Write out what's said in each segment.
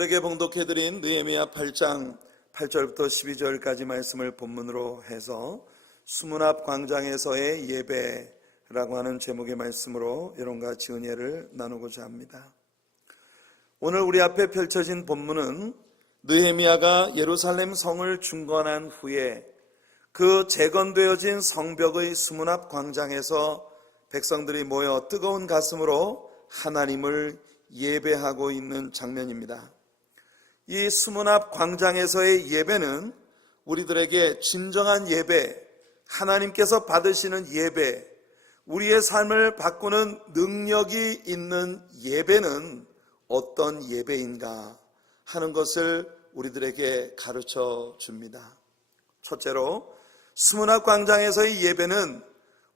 여러분들에게 봉독해드린 느헤미야 8장 8절부터 12절까지 말씀을 본문으로 해서 수문 앞 광장에서의 예배라고 하는 제목의 말씀으로 여러분과 같이 은혜를 나누고자 합니다. 오늘 우리 앞에 펼쳐진 본문은 느헤미야가 예루살렘 성을 중건한 후에 그 재건되어진 성벽의 수문 앞 광장에서 백성들이 모여 뜨거운 가슴으로 하나님을 예배하고 있는 장면입니다. 이 수문 앞 광장에서의 예배는 우리들에게 진정한 예배, 하나님께서 받으시는 예배, 우리의 삶을 바꾸는 능력이 있는 예배는 어떤 예배인가 하는 것을 우리들에게 가르쳐 줍니다. 첫째로 수문 앞 광장에서의 예배는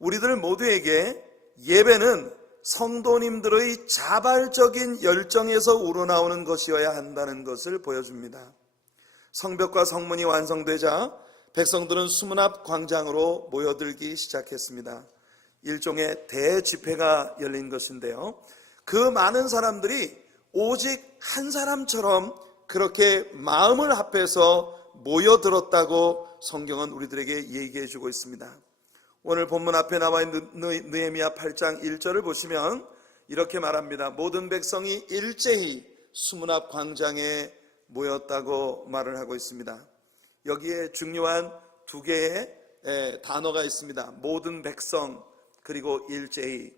우리들 모두에게 예배는 성도님들의 자발적인 열정에서 우러나오는 것이어야 한다는 것을 보여줍니다. 성벽과 성문이 완성되자 백성들은 수문 앞 광장으로 모여들기 시작했습니다. 일종의 대집회가 열린 것인데요, 그 많은 사람들이 오직 한 사람처럼 그렇게 마음을 합해서 모여들었다고 성경은 우리들에게 얘기해 주고 있습니다. 오늘 본문 앞에 나와 있는 느헤미야 8장 1절을 보시면 이렇게 말합니다. 모든 백성이 일제히 수문 앞 광장에 모였다고 말을 하고 있습니다. 여기에 중요한 두 개의 단어가 있습니다. 모든 백성 그리고 일제히.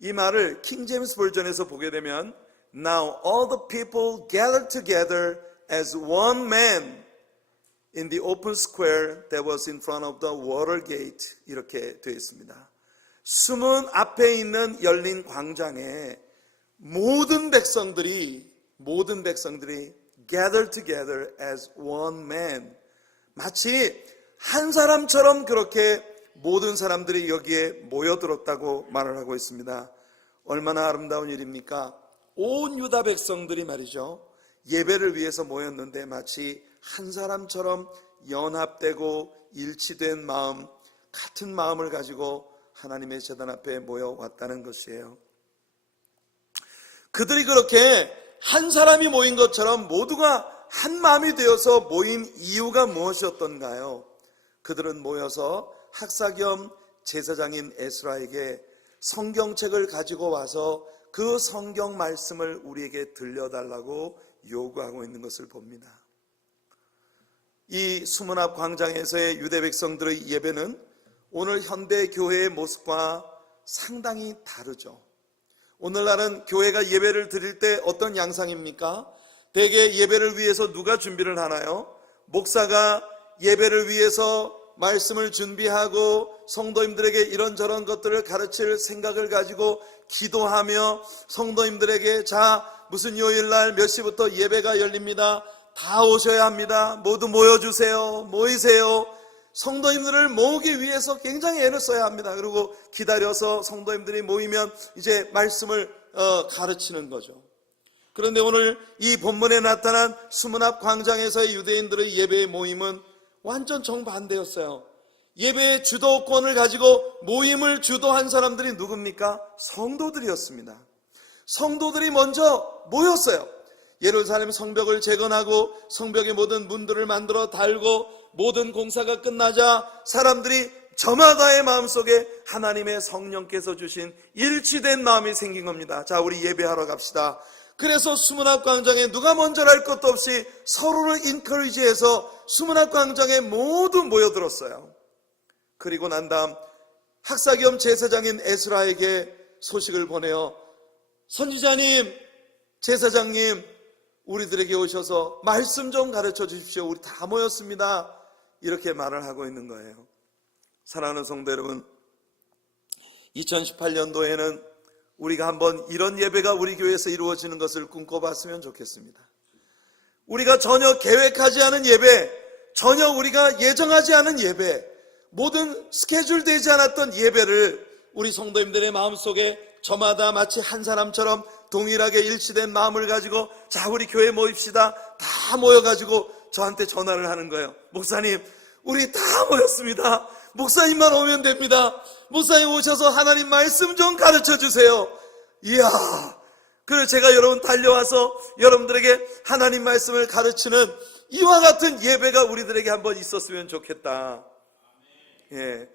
이 말을 킹 제임스 버전에서 보게 되면 Now all the people gathered together as one man in the open square that was in front of the water gate, 이렇게 되어 있습니다. 수문 앞에 있는 열린 광장에 모든 백성들이 gathered together as one man, 마치 한 사람처럼 그렇게 모든 사람들이 여기에 모여들었다고 말을 하고 있습니다. 얼마나 아름다운 일입니까? 온 유다 백성들이 말이죠, 예배를 위해서 모였는데 마치 한 사람처럼 연합되고 일치된 마음, 같은 마음을 가지고 하나님의 제단 앞에 모여왔다는 것이에요. 그들이 그렇게 한 사람이 모인 것처럼 모두가 한 마음이 되어서 모인 이유가 무엇이었던가요? 그들은 모여서 학사 겸 제사장인 에스라에게 성경책을 가지고 와서 그 성경 말씀을 우리에게 들려달라고 요구하고 있는 것을 봅니다. 이 수문 앞 광장에서의 유대 백성들의 예배는 오늘 현대 교회의 모습과 상당히 다르죠. 오늘날은 교회가 예배를 드릴 때 어떤 양상입니까? 대개 예배를 위해서 누가 준비를 하나요? 목사가 예배를 위해서 말씀을 준비하고 성도님들에게 이런저런 것들을 가르칠 생각을 가지고 기도하며 성도님들에게 자, 무슨 요일날 몇 시부터 예배가 열립니다. 다 오셔야 합니다. 모두 모여주세요. 모이세요. 성도님들을 모으기 위해서 굉장히 애를 써야 합니다. 그리고 기다려서 성도님들이 모이면 이제 말씀을 가르치는 거죠. 그런데 오늘 이 본문에 나타난 수문 앞 광장에서의 유대인들의 예배의 모임은 완전 정반대였어요. 예배의 주도권을 가지고 모임을 주도한 사람들이 누굽니까? 성도들이었습니다. 성도들이 먼저 모였어요. 예루살렘 성벽을 재건하고 성벽의 모든 문들을 만들어 달고 모든 공사가 끝나자 사람들이 저마다의 마음속에 하나님의 성령께서 주신 일치된 마음이 생긴 겁니다. 자, 우리 예배하러 갑시다. 그래서 수문 앞 광장에 누가 먼저랄 것도 없이 서로를 인커리지해서 수문 앞 광장에 모두 모여들었어요. 그리고 난 다음 학사 겸 제사장인 에스라에게 소식을 보내어 선지자님, 제사장님, 우리들에게 오셔서 말씀 좀 가르쳐 주십시오. 우리 다 모였습니다. 이렇게 말을 하고 있는 거예요. 사랑하는 성도 여러분, 2018년도에는 우리가 한번 이런 예배가 우리 교회에서 이루어지는 것을 꿈꿔봤으면 좋겠습니다. 우리가 전혀 계획하지 않은 예배, 전혀 우리가 예정하지 않은 예배, 모든 스케줄 되지 않았던 예배를 우리 성도님들의 마음속에 저마다 마치 한 사람처럼 동일하게 일치된 마음을 가지고 자, 우리 교회 모입시다. 다 모여가지고 저한테 전화를 하는 거예요. 목사님, 우리 다 모였습니다. 목사님만 오면 됩니다. 목사님 오셔서 하나님 말씀 좀 가르쳐 주세요. 이야, 그리고 제가 여러분 달려와서 여러분들에게 하나님 말씀을 가르치는 이와 같은 예배가 우리들에게 한번 있었으면 좋겠다. 예,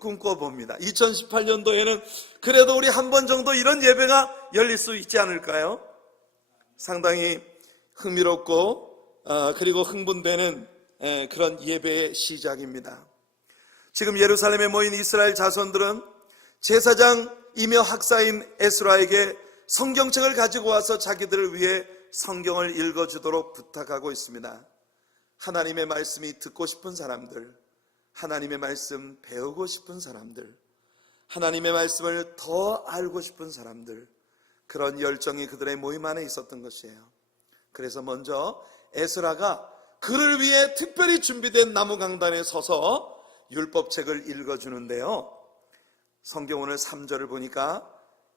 꿈꿔봅니다. 2018년도에는 그래도 우리 한 번 정도 이런 예배가 열릴 수 있지 않을까요? 상당히 흥미롭고 그리고 흥분되는 그런 예배의 시작입니다. 지금 예루살렘에 모인 이스라엘 자손들은 제사장이며 학사인 에스라에게 성경책을 가지고 와서 자기들을 위해 성경을 읽어주도록 부탁하고 있습니다. 하나님의 말씀이 듣고 싶은 사람들, 하나님의 말씀 배우고 싶은 사람들, 하나님의 말씀을 더 알고 싶은 사람들, 그런 열정이 그들의 모임 안에 있었던 것이에요. 그래서 먼저 에스라가 그를 위해 특별히 준비된 나무 강단에 서서 율법책을 읽어주는데요, 성경 오늘 3절을 보니까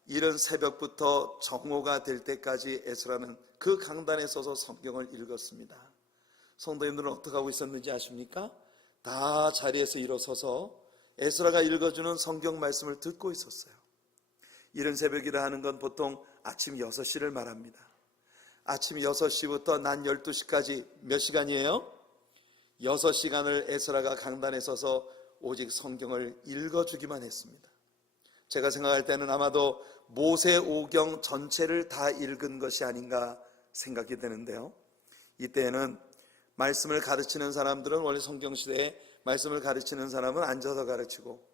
이른 새벽부터 정오가 될 때까지 에스라는 그 강단에 서서 성경을 읽었습니다. 성도님들은 어떻게 하고 있었는지 아십니까? 다 자리에서 일어서서 에스라가 읽어주는 성경 말씀을 듣고 있었어요. 이른 새벽이라 하는 건 보통 아침 6시를 말합니다. 아침 6시부터 낮 12시까지 몇 시간이에요? 6시간을 에스라가 강단에 서서 오직 성경을 읽어주기만 했습니다. 제가 생각할 때는 아마도 모세오경 전체를 다 읽은 것이 아닌가 생각이 되는데요, 이때에는 말씀을 가르치는 사람들은 원래 성경시대에 말씀을 가르치는 사람은 앉아서 가르치고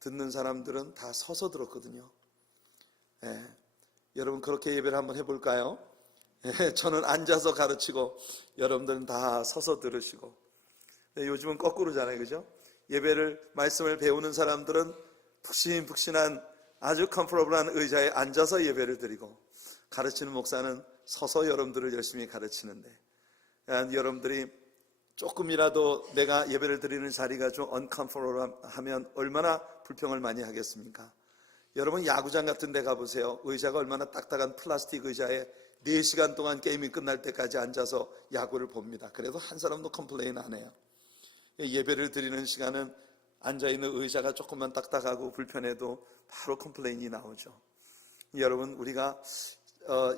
듣는 사람들은 다 서서 들었거든요. 여러분 그렇게 예배를 한번 해볼까요? 저는 앉아서 가르치고 여러분들은 다 서서 들으시고. 요즘은 거꾸로잖아요, 그죠? 예배를 말씀을 배우는 사람들은 푹신푹신한 아주 컴포러블한 의자에 앉아서 예배를 드리고, 가르치는 목사는 서서 여러분들을 열심히 가르치는데, 여러분들이 조금이라도 내가 예배를 드리는 자리가 좀 언컴포러블하면 얼마나 불평을 많이 하겠습니까? 여러분 야구장 같은 데 가보세요. 의자가 얼마나 딱딱한 플라스틱 의자에 4시간 동안 게임이 끝날 때까지 앉아서 야구를 봅니다. 그래도 한 사람도 컴플레인 안 해요. 예배를 드리는 시간은 앉아있는 의자가 조금만 딱딱하고 불편해도 바로 컴플레인이 나오죠. 여러분 우리가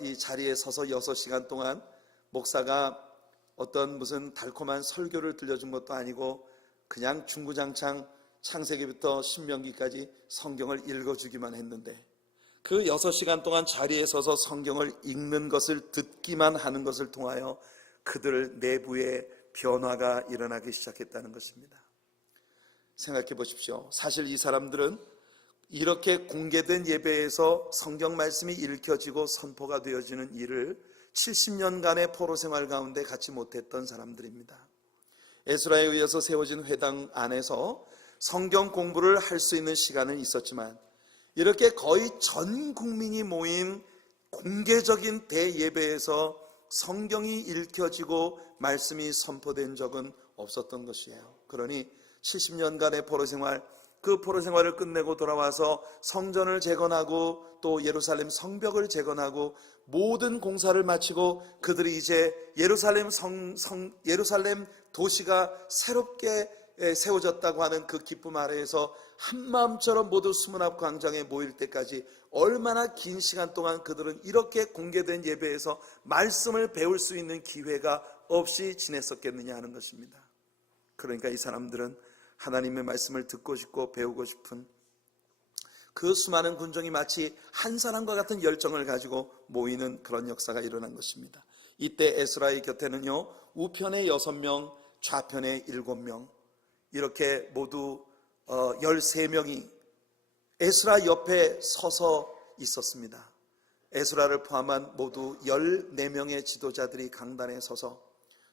이 자리에 서서 6시간 동안 목사가 어떤 무슨 달콤한 설교를 들려준 것도 아니고 그냥 중구장창 창세기부터 신명기까지 성경을 읽어주기만 했는데, 그 6시간 동안 자리에 서서 성경을 읽는 것을 듣기만 하는 것을 통하여 그들 내부에 변화가 일어나기 시작했다는 것입니다. 생각해 보십시오. 사실 이 사람들은 이렇게 공개된 예배에서 성경 말씀이 읽혀지고 선포가 되어지는 일을 70년간의 포로 생활 가운데 갖지 못했던 사람들입니다. 에스라에 의해서 세워진 회당 안에서 성경 공부를 할 수 있는 시간은 있었지만, 이렇게 거의 전 국민이 모인 공개적인 대예배에서 성경이 읽혀지고 말씀이 선포된 적은 없었던 것이에요. 그러니 70년간의 포로 생활, 그 포로 생활을 끝내고 돌아와서 성전을 재건하고 또 예루살렘 성벽을 재건하고 모든 공사를 마치고 그들이 이제 예루살렘 도시가 새롭게 세워졌다고 하는 그 기쁨 아래에서 한마음처럼 모두 수문 앞 광장에 모일 때까지 얼마나 긴 시간 동안 그들은 이렇게 공개된 예배에서 말씀을 배울 수 있는 기회가 없이 지냈었겠느냐 하는 것입니다. 그러니까 이 사람들은 하나님의 말씀을 듣고 싶고 배우고 싶은 그 수많은 군중이 마치 한 사람과 같은 열정을 가지고 모이는 그런 역사가 일어난 것입니다. 이때 에스라의 곁에는요, 우편에 6명, 좌편에 7명, 이렇게 모두 13명이 에스라 옆에 서서 있었습니다. 에스라를 포함한 모두 14명의 지도자들이 강단에 서서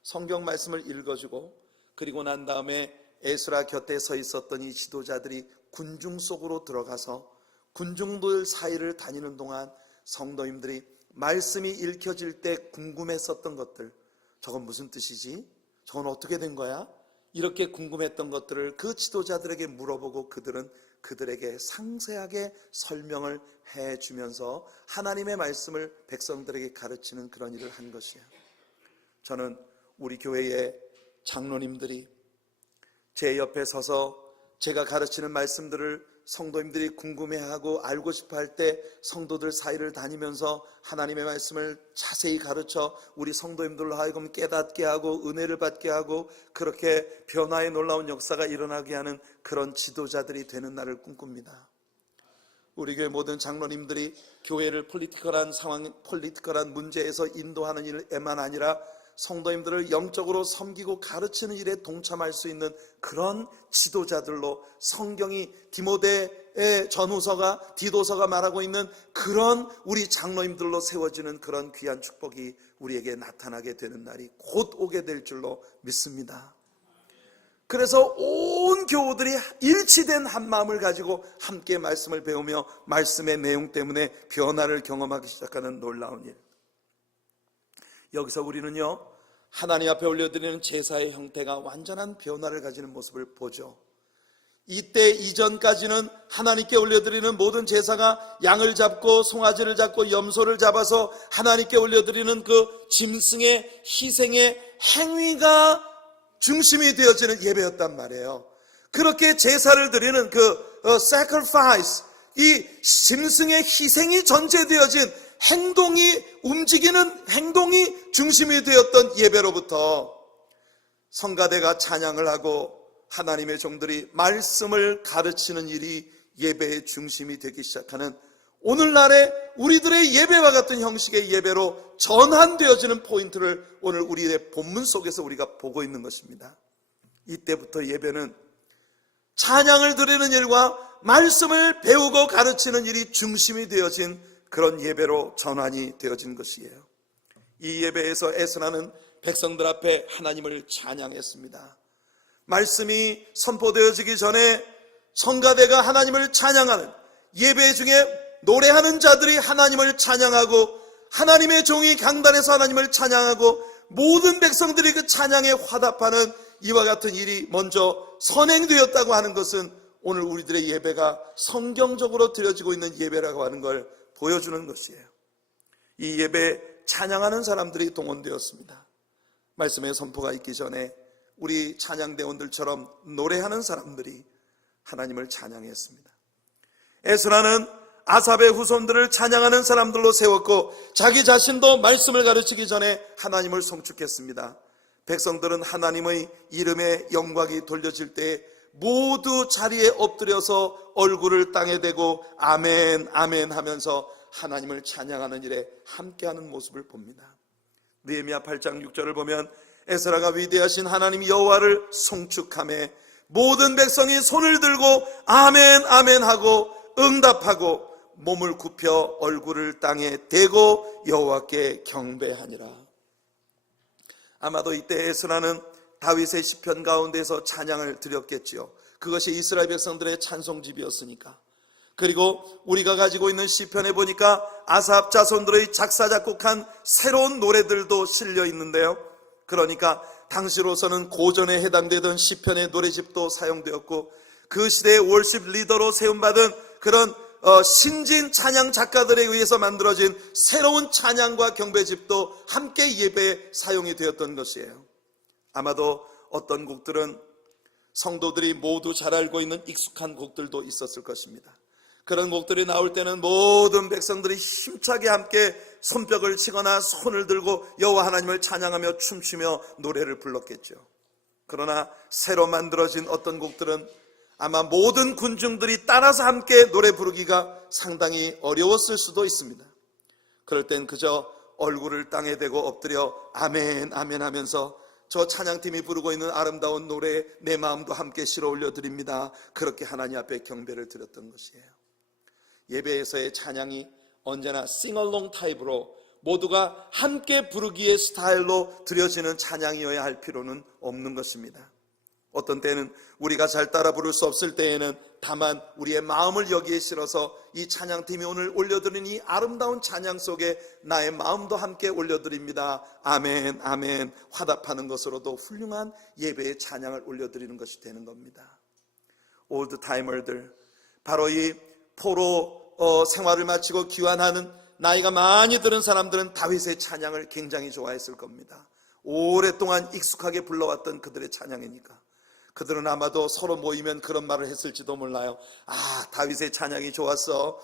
성경 말씀을 읽어주고, 그리고 난 다음에 에스라 곁에 서 있었던 이 지도자들이 군중 속으로 들어가서 군중들 사이를 다니는 동안 성도님들이 말씀이 읽혀질 때 궁금했었던 것들, 저건 무슨 뜻이지? 저건 어떻게 된 거야? 이렇게 궁금했던 것들을 그 지도자들에게 물어보고 그들은 그들에게 상세하게 설명을 해주면서 하나님의 말씀을 백성들에게 가르치는 그런 일을 한 것이에요. 저는 우리 교회의 장로님들이 제 옆에 서서 제가 가르치는 말씀들을 성도님들이 궁금해하고 알고 싶어 할 때 성도들 사이를 다니면서 하나님의 말씀을 자세히 가르쳐 우리 성도님들로 하여금 깨닫게 하고 은혜를 받게 하고 그렇게 변화의 놀라운 역사가 일어나게 하는 그런 지도자들이 되는 날을 꿈꿉니다. 우리 교회 모든 장로님들이 교회를 폴리티컬한 상황, 폴리티컬한 문제에서 인도하는 일에만 아니라 성도님들을 영적으로 섬기고 가르치는 일에 동참할 수 있는 그런 지도자들로 성경이 디모데의 전후서가 디도서가 말하고 있는 그런 우리 장로님들로 세워지는 그런 귀한 축복이 우리에게 나타나게 되는 날이 곧 오게 될 줄로 믿습니다. 그래서 온 교우들이 일치된 한 마음을 가지고 함께 말씀을 배우며 말씀의 내용 때문에 변화를 경험하기 시작하는 놀라운 일. 여기서 우리는요, 하나님 앞에 올려드리는 제사의 형태가 완전한 변화를 가지는 모습을 보죠. 이때 이전까지는 하나님께 올려드리는 모든 제사가 양을 잡고 송아지를 잡고 염소를 잡아서 하나님께 올려드리는 그 짐승의 희생의 행위가 중심이 되어지는 예배였단 말이에요. 그렇게 제사를 드리는 그 sacrifice, 이 짐승의 희생이 전제되어진 행동이 움직이는 행동이 중심이 되었던 예배로부터 성가대가 찬양을 하고 하나님의 종들이 말씀을 가르치는 일이 예배의 중심이 되기 시작하는 오늘날의 우리들의 예배와 같은 형식의 예배로 전환되어지는 포인트를 오늘 우리의 본문 속에서 우리가 보고 있는 것입니다. 이때부터 예배는 찬양을 드리는 일과 말씀을 배우고 가르치는 일이 중심이 되어진 그런 예배로 전환이 되어진 것이에요. 이 예배에서 에스라는 백성들 앞에 하나님을 찬양했습니다. 말씀이 선포되어지기 전에 성가대가 하나님을 찬양하는 예배 중에 노래하는 자들이 하나님을 찬양하고 하나님의 종이 강단에서 하나님을 찬양하고 모든 백성들이 그 찬양에 화답하는 이와 같은 일이 먼저 선행되었다고 하는 것은 오늘 우리들의 예배가 성경적으로 드려지고 있는 예배라고 하는 걸 보여주는 것이에요. 이 예배에 찬양하는 사람들이 동원되었습니다. 말씀의 선포가 있기 전에 우리 찬양대원들처럼 노래하는 사람들이 하나님을 찬양했습니다. 에스라는 아삽의 후손들을 찬양하는 사람들로 세웠고 자기 자신도 말씀을 가르치기 전에 하나님을 송축했습니다. 백성들은 하나님의 이름의 영광이 돌려질 때 모두 자리에 엎드려서 얼굴을 땅에 대고 아멘 아멘 하면서 하나님을 찬양하는 일에 함께하는 모습을 봅니다. 느헤미야 8장 6절을 보면 에스라가 위대하신 하나님 여호와를 송축하며 모든 백성이 손을 들고 아멘 아멘 하고 응답하고 몸을 굽혀 얼굴을 땅에 대고 여호와께 경배하니라. 아마도 이때 에스라는 다윗의 시편 가운데서 찬양을 드렸겠지요. 그것이 이스라엘 백성들의 찬송집이었으니까. 그리고 우리가 가지고 있는 시편에 보니까 아삽 자손들의 작사 작곡한 새로운 노래들도 실려 있는데요. 그러니까 당시로서는 고전에 해당되던 시편의 노래집도 사용되었고 그 시대의 월십 리더로 세움받은 그런 신진 찬양 작가들에 의해서 만들어진 새로운 찬양과 경배집도 함께 예배에 사용이 되었던 것이에요. 아마도 어떤 곡들은 성도들이 모두 잘 알고 있는 익숙한 곡들도 있었을 것입니다. 그런 곡들이 나올 때는 모든 백성들이 힘차게 함께 손뼉을 치거나 손을 들고 여호와 하나님을 찬양하며 춤추며 노래를 불렀겠죠. 그러나 새로 만들어진 어떤 곡들은 아마 모든 군중들이 따라서 함께 노래 부르기가 상당히 어려웠을 수도 있습니다. 그럴 땐 그저 얼굴을 땅에 대고 엎드려 아멘 아멘 하면서 저 찬양팀이 부르고 있는 아름다운 노래에 내 마음도 함께 실어 올려드립니다. 그렇게 하나님 앞에 경배를 드렸던 것이에요. 예배에서의 찬양이 언제나 싱얼롱 타입으로 모두가 함께 부르기의 스타일로 드려지는 찬양이어야 할 필요는 없는 것입니다. 어떤 때는 우리가 잘 따라 부를 수 없을 때에는 다만 우리의 마음을 여기에 실어서 이 찬양팀이 오늘 올려드린 이 아름다운 찬양 속에 나의 마음도 함께 올려드립니다. 아멘 아멘 화답하는 것으로도 훌륭한 예배의 찬양을 올려드리는 것이 되는 겁니다. 올드타이머들, 바로 이 포로 생활을 마치고 귀환하는 나이가 많이 들은 사람들은 다윗의 찬양을 굉장히 좋아했을 겁니다. 오랫동안 익숙하게 불러왔던 그들의 찬양이니까. 그들은 아마도 서로 모이면 그런 말을 했을지도 몰라요. 다윗의 찬양이 좋았어.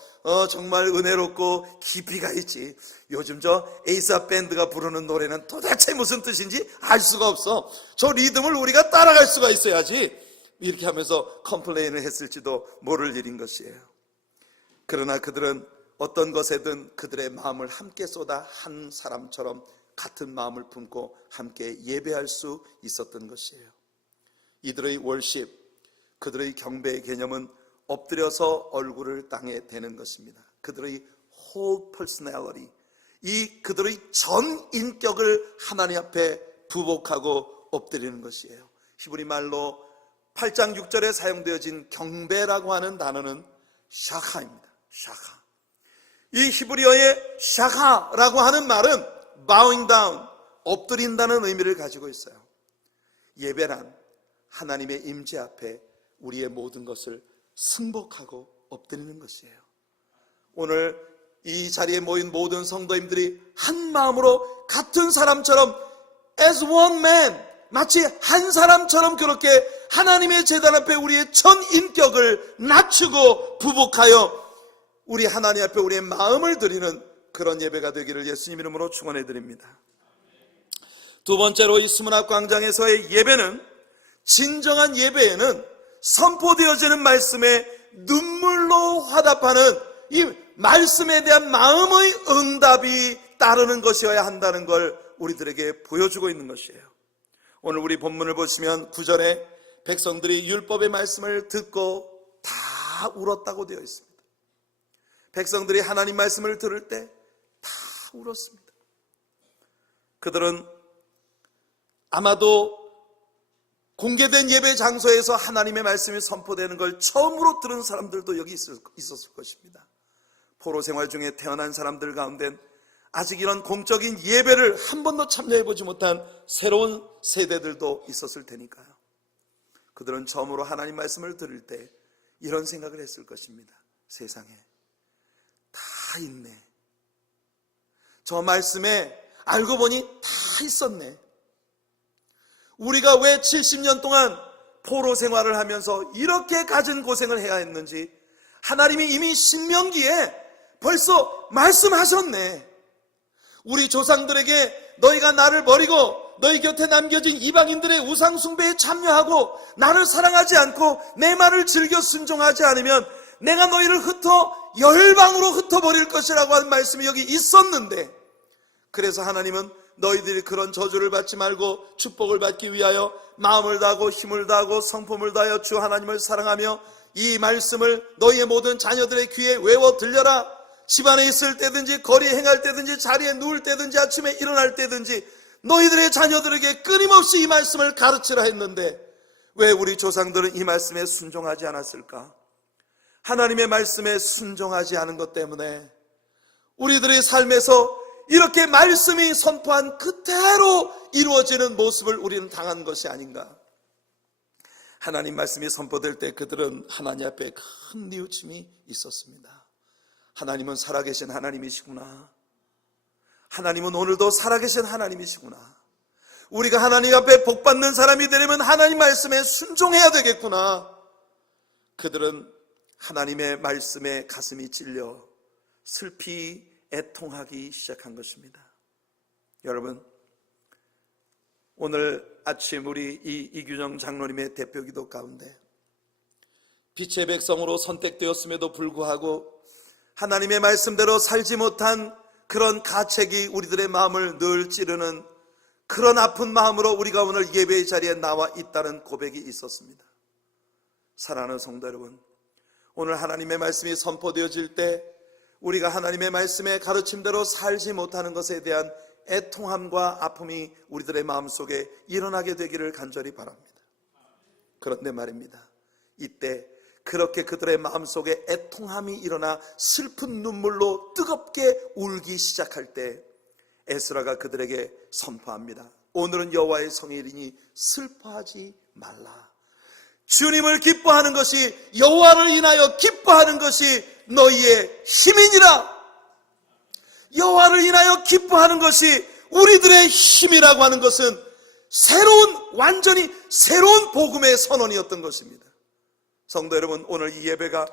정말 은혜롭고 깊이가 있지. 요즘 저 에이사 밴드가 부르는 노래는 도대체 무슨 뜻인지 알 수가 없어. 저 리듬을 우리가 따라갈 수가 있어야지. 이렇게 하면서 컴플레인을 했을지도 모를 일인 것이에요. 그러나 그들은 어떤 것에든 그들의 마음을 함께 쏟아 한 사람처럼 같은 마음을 품고 함께 예배할 수 있었던 것이에요. 이들의 월십, 그들의 경배의 개념은 엎드려서 얼굴을 땅에 대는 것입니다. 그들의 whole personality, 이 그들의 전 인격을 하나님 앞에 부복하고 엎드리는 것이에요. 히브리 말로 8장 6절에 사용되어진 경배라고 하는 단어는 샤카입니다. 샤카. 이 히브리어의 샤카라고 하는 말은 bowing down, 엎드린다는 의미를 가지고 있어요. 예배란 하나님의 임재 앞에 우리의 모든 것을 승복하고 엎드리는 것이에요. 오늘 이 자리에 모인 모든 성도님들이 한 마음으로 같은 사람처럼 as one man, 마치 한 사람처럼 그렇게 하나님의 제단 앞에 우리의 전 인격을 낮추고 부복하여 우리 하나님 앞에 우리의 마음을 드리는 그런 예배가 되기를 예수님 이름으로 축원해 드립니다. 두 번째로 이 수문앞 광장에서의 예배는, 진정한 예배에는 선포되어지는 말씀에 눈물로 화답하는 이 말씀에 대한 마음의 응답이 따르는 것이어야 한다는 걸 우리들에게 보여주고 있는 것이에요. 오늘 우리 본문을 보시면 9절에 백성들이 율법의 말씀을 듣고 다 울었다고 되어 있습니다. 백성들이 하나님 말씀을 들을 때 다 울었습니다. 그들은 아마도 공개된 예배 장소에서 하나님의 말씀이 선포되는 걸 처음으로 들은 사람들도 여기 있었을 것입니다. 포로 생활 중에 태어난 사람들 가운데 아직 이런 공적인 예배를 한 번도 참여해보지 못한 새로운 세대들도 있었을 테니까요. 그들은 처음으로 하나님 말씀을 들을 때 이런 생각을 했을 것입니다. 세상에 다 있네. 저 말씀에 알고 보니 다 있었네. 우리가 왜 70년 동안 포로 생활을 하면서 이렇게 갖은 고생을 해야 했는지 하나님이 이미 신명기에 벌써 말씀하셨네. 우리 조상들에게 너희가 나를 버리고 너희 곁에 남겨진 이방인들의 우상 숭배에 참여하고 나를 사랑하지 않고 내 말을 즐겨 순종하지 않으면 내가 너희를 열방으로 흩어버릴 것이라고 하는 말씀이 여기 있었는데, 그래서 하나님은 너희들이 그런 저주를 받지 말고 축복을 받기 위하여 마음을 다하고 힘을 다하고 성품을 다하여 주 하나님을 사랑하며 이 말씀을 너희의 모든 자녀들의 귀에 외워 들려라. 집안에 있을 때든지 거리에 행할 때든지 자리에 누울 때든지 아침에 일어날 때든지 너희들의 자녀들에게 끊임없이 이 말씀을 가르치라 했는데 왜 우리 조상들은 이 말씀에 순종하지 않았을까? 하나님의 말씀에 순종하지 않은 것 때문에 우리들의 삶에서 이렇게 말씀이 선포한 그대로 이루어지는 모습을 우리는 당한 것이 아닌가? 하나님 말씀이 선포될 때 그들은 하나님 앞에 큰 뉘우침이 있었습니다. 하나님은 살아계신 하나님이시구나. 하나님은 오늘도 살아계신 하나님이시구나. 우리가 하나님 앞에 복받는 사람이 되려면 하나님 말씀에 순종해야 되겠구나. 그들은 하나님의 말씀에 가슴이 찔려 슬피 애통하기 시작한 것입니다. 여러분, 오늘 아침 우리 이규정 장로님의 대표기도 가운데 빛의 백성으로 선택되었음에도 불구하고 하나님의 말씀대로 살지 못한 그런 가책이 우리들의 마음을 늘 찌르는 그런 아픈 마음으로 우리가 오늘 예배의 자리에 나와 있다는 고백이 있었습니다. 사랑하는 성도 여러분, 오늘 하나님의 말씀이 선포되어질 때 우리가 하나님의 말씀의 가르침대로 살지 못하는 것에 대한 애통함과 아픔이 우리들의 마음속에 일어나게 되기를 간절히 바랍니다. 그런데 말입니다, 이때 그렇게 그들의 마음속에 애통함이 일어나 슬픈 눈물로 뜨겁게 울기 시작할 때 에스라가 그들에게 선포합니다. 오늘은 여호와의 성일이니 슬퍼하지 말라. 주님을 기뻐하는 것이, 여호와를 인하여 기뻐하는 것이 너희의 힘이니라. 여호와를 인하여 기뻐하는 것이 우리들의 힘이라고 하는 것은 완전히 새로운 복음의 선언이었던 것입니다. 성도 여러분, 오늘 이 예배가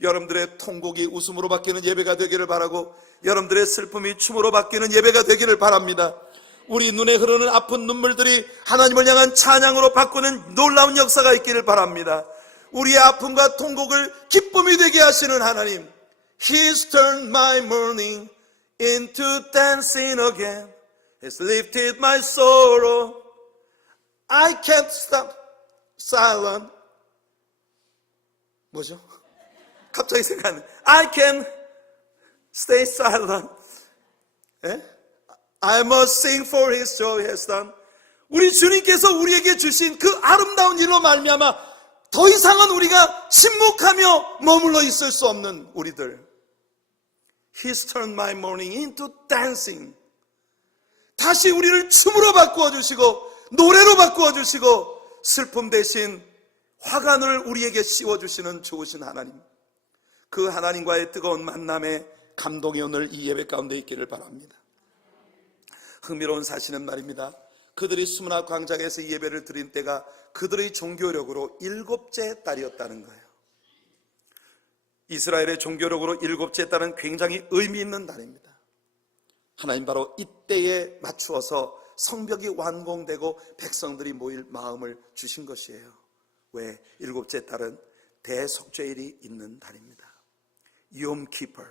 여러분들의 통곡이 웃음으로 바뀌는 예배가 되기를 바라고, 여러분들의 슬픔이 춤으로 바뀌는 예배가 되기를 바랍니다. 우리 눈에 흐르는 아픈 눈물들이 하나님을 향한 찬양으로 바꾸는 놀라운 역사가 있기를 바랍니다. 우리의 아픔과 통곡을 기쁨이 되게 하시는 하나님, He's turned my mourning into dancing again. He's lifted my sorrow. I can't stop silent. 뭐죠? 갑자기 생각나네. I can stay silent. 예? I must sing for His joy has done. 우리 주님께서 우리에게 주신 그 아름다운 일로 말미암아 더 이상은 우리가 침묵하며 머물러 있을 수 없는 우리들. He's turned my mourning into dancing. 다시 우리를 춤으로 바꾸어 주시고 노래로 바꾸어 주시고 슬픔 대신 화관을 우리에게 씌워주시는 좋으신 하나님, 그 하나님과의 뜨거운 만남에 감동이 오늘 이 예배 가운데 있기를 바랍니다. 흥미로운 사실은 말입니다, 그들이 수문화 광장에서 이 예배를 드린 때가 그들의 종교력으로 7째 달이었다는 거예요. 이스라엘의 종교력으로 7째 달은 굉장히 의미 있는 달입니다. 하나님 바로 이때에 맞추어서 성벽이 완공되고 백성들이 모일 마음을 주신 것이에요. 왜? 7째 달은 대속죄일이 있는 달입니다. 욤키퍼.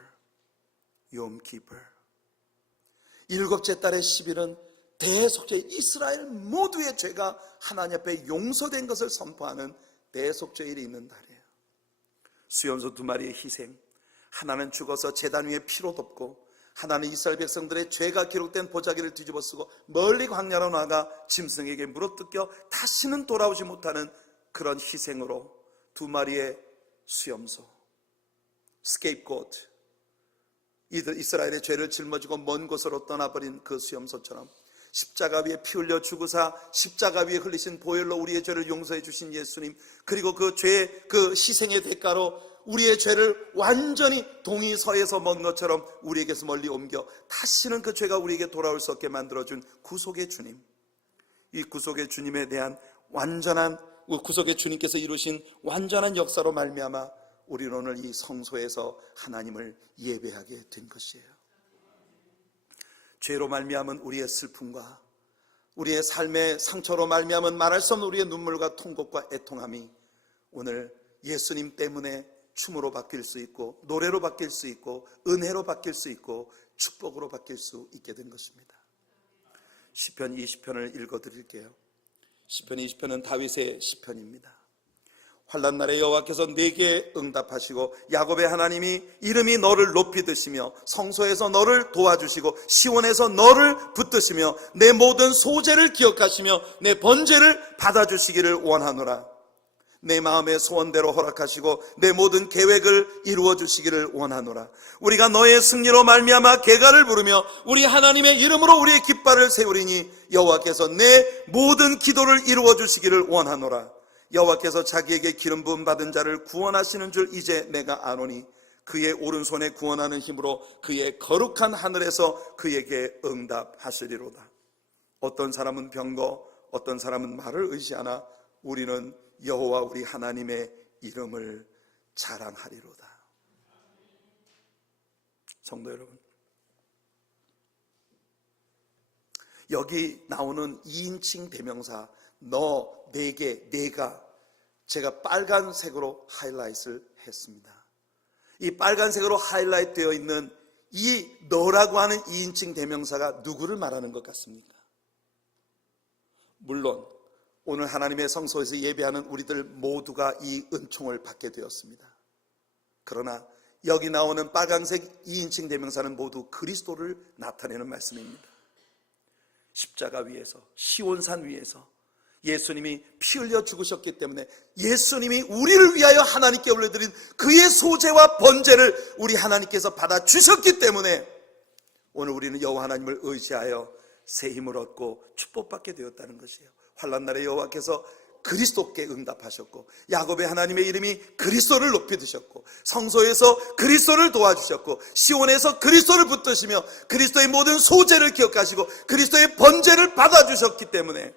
7째 달의 10일은 대속죄일, 이스라엘 모두의 죄가 하나님 앞에 용서된 것을 선포하는 대속죄일이 있는 달이에요. 수염소 2마리의 희생, 하나는 죽어서 제단 위에 피로 덮고, 하나는 이스라엘 백성들의 죄가 기록된 보자기를 뒤집어 쓰고 멀리 광야로 나가 짐승에게 물어뜯겨 다시는 돌아오지 못하는 그런 희생으로 2마리의 수염소, 스케이프고트, 이스라엘의 죄를 짊어지고 먼 곳으로 떠나버린 그 수염소처럼 십자가 위에 피 흘려 죽으사 십자가 위에 흘리신 보혈로 우리의 죄를 용서해 주신 예수님, 그리고 그 희생의 대가로 우리의 죄를 완전히 동이 서에서 먼 것처럼 우리에게서 멀리 옮겨 다시는 그 죄가 우리에게 돌아올 수 없게 만들어준 구속의 주님, 이 구속의 주님에 대한 구속의 주님께서 이루신 완전한 역사로 말미암아 우리는 오늘 이 성소에서 하나님을 예배하게 된 것이에요. 죄로 말미암은 우리의 슬픔과 우리의 삶의 상처로 말미암은 말할 수 없는 우리의 눈물과 통곡과 애통함이 오늘 예수님 때문에 춤으로 바뀔 수 있고, 노래로 바뀔 수 있고, 은혜로 바뀔 수 있고, 축복으로 바뀔 수 있게 된 것입니다. 시편 20편을 읽어드릴게요. 시편 20편은 다윗의 시편입니다. 환난 날에 여호와께서 내게 응답하시고 야곱의 하나님이 이름이 너를 높이 드시며 성소에서 너를 도와주시고 시온에서 너를 붙드시며 내 모든 소재를 기억하시며 내 번제를 받아주시기를 원하노라. 내 마음의 소원대로 허락하시고 내 모든 계획을 이루어 주시기를 원하노라. 우리가 너의 승리로 말미암아 계가를 부르며 우리 하나님의 이름으로 우리의 깃발을 세우리니 여호와께서 내 모든 기도를 이루어 주시기를 원하노라. 여호와께서 자기에게 기름 부음 받은 자를 구원하시는 줄 이제 내가 아노니 그의 오른손에 구원하는 힘으로 그의 거룩한 하늘에서 그에게 응답하시리로다. 어떤 사람은 병거, 어떤 사람은 말을 의지하나 우리는 여호와 우리 하나님의 이름을 자랑하리로다. 성도 여러분, 여기 나오는 2인칭 대명사 너, 내게, 내가, 제가 빨간색으로 하이라이트를 했습니다. 이 빨간색으로 하이라이트 되어 있는 이 너라고 하는 2인칭 대명사가 누구를 말하는 것 같습니까? 물론 오늘 하나님의 성소에서 예배하는 우리들 모두가 이 은총을 받게 되었습니다. 그러나 여기 나오는 빨간색 2인칭 대명사는 모두 그리스도를 나타내는 말씀입니다. 십자가 위에서, 시온산 위에서 예수님이 피 흘려 죽으셨기 때문에 예수님이 우리를 위하여 하나님께 올려드린 그의 소재와 번제를 우리 하나님께서 받아주셨기 때문에 오늘 우리는 여호와 하나님을 의지하여 새 힘을 얻고 축복받게 되었다는 것이에요. 환난 날에 여호와께서 그리스도께 응답하셨고 야곱의 하나님의 이름이 그리스도를 높이 드셨고 성소에서 그리스도를 도와주셨고 시온에서 그리스도를 붙드시며 그리스도의 모든 소재를 기억하시고 그리스도의 번제를 받아주셨기 때문에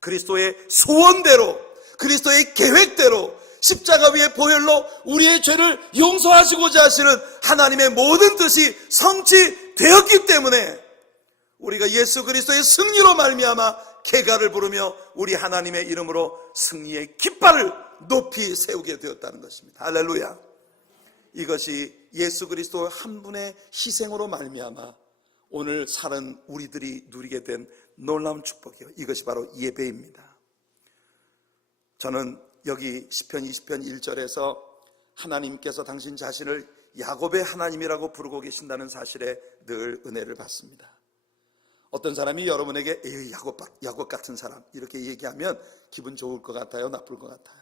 그리스도의 소원대로, 그리스도의 계획대로 십자가 위의 보혈로 우리의 죄를 용서하시고자 하시는 하나님의 모든 뜻이 성취되었기 때문에 우리가 예수 그리스도의 승리로 말미암아 개가를 부르며 우리 하나님의 이름으로 승리의 깃발을 높이 세우게 되었다는 것입니다. 할렐루야. 이것이 예수 그리스도 한 분의 희생으로 말미암아 오늘 사는 우리들이 누리게 된 놀라운 축복이요, 이것이 바로 예배입니다. 저는 여기 시편 20편 1절에서 하나님께서 당신 자신을 야곱의 하나님이라고 부르고 계신다는 사실에 늘 은혜를 받습니다. 어떤 사람이 여러분에게 에이, 야곱 같은 사람 이렇게 얘기하면 기분 좋을 것 같아요, 나쁠 것 같아요?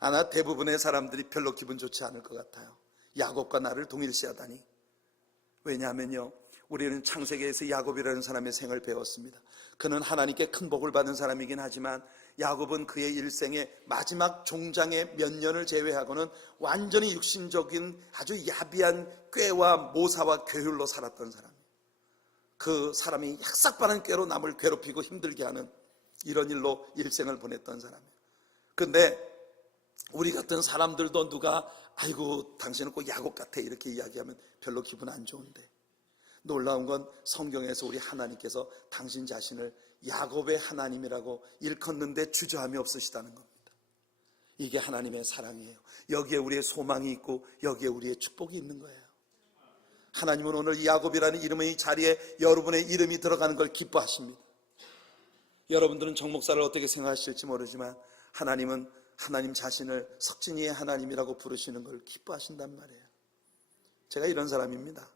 나 대부분의 사람들이 별로 기분 좋지 않을 것 같아요. 야곱과 나를 동일시하다니. 왜냐하면요, 우리는 창세기에서 야곱이라는 사람의 생을 배웠습니다. 그는 하나님께 큰 복을 받은 사람이긴 하지만 야곱은 그의 일생의 마지막 종장의 몇 년을 제외하고는 완전히 육신적인 아주 야비한 꾀와 모사와 괴율로 살았던 사람이에요. 그 사람이 약삭빠른 꾀로 남을 괴롭히고 힘들게 하는 이런 일로 일생을 보냈던 사람이에요. 그런데 우리 같은 사람들도 누가 아이고 당신은 꼭 야곱 같아 이렇게 이야기하면 별로 기분 안 좋은데, 놀라운 건 성경에서 우리 하나님께서 당신 자신을 야곱의 하나님이라고 일컫는데 주저함이 없으시다는 겁니다. 이게 하나님의 사랑이에요. 여기에 우리의 소망이 있고 여기에 우리의 축복이 있는 거예요. 하나님은 오늘 야곱이라는 이름의 자리에 여러분의 이름이 들어가는 걸 기뻐하십니다. 여러분들은 정 목사를 어떻게 생각하실지 모르지만 하나님은 하나님 자신을 석진이의 하나님이라고 부르시는 걸 기뻐하신단 말이에요. 제가 이런 사람입니다.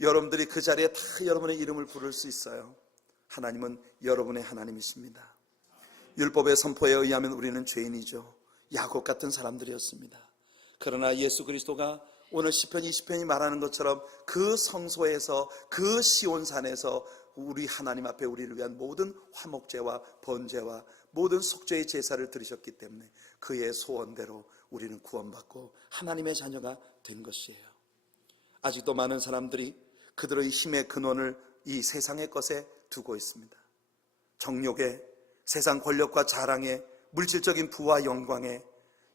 여러분들이 그 자리에 다 여러분의 이름을 부를 수 있어요. 하나님은 여러분의 하나님이십니다. 율법의 선포에 의하면 우리는 죄인이죠. 야곱 같은 사람들이었습니다. 그러나 예수 그리스도가 오늘 시편 20편이 말하는 것처럼 그 성소에서, 그 시온산에서 우리 하나님 앞에 우리를 위한 모든 화목제와 번제와 모든 속죄의 제사를 드리셨기 때문에 그의 소원대로 우리는 구원받고 하나님의 자녀가 된 것이에요. 아직도 많은 사람들이 그들의 힘의 근원을 이 세상의 것에 두고 있습니다. 정욕에, 세상 권력과 자랑에, 물질적인 부와 영광에,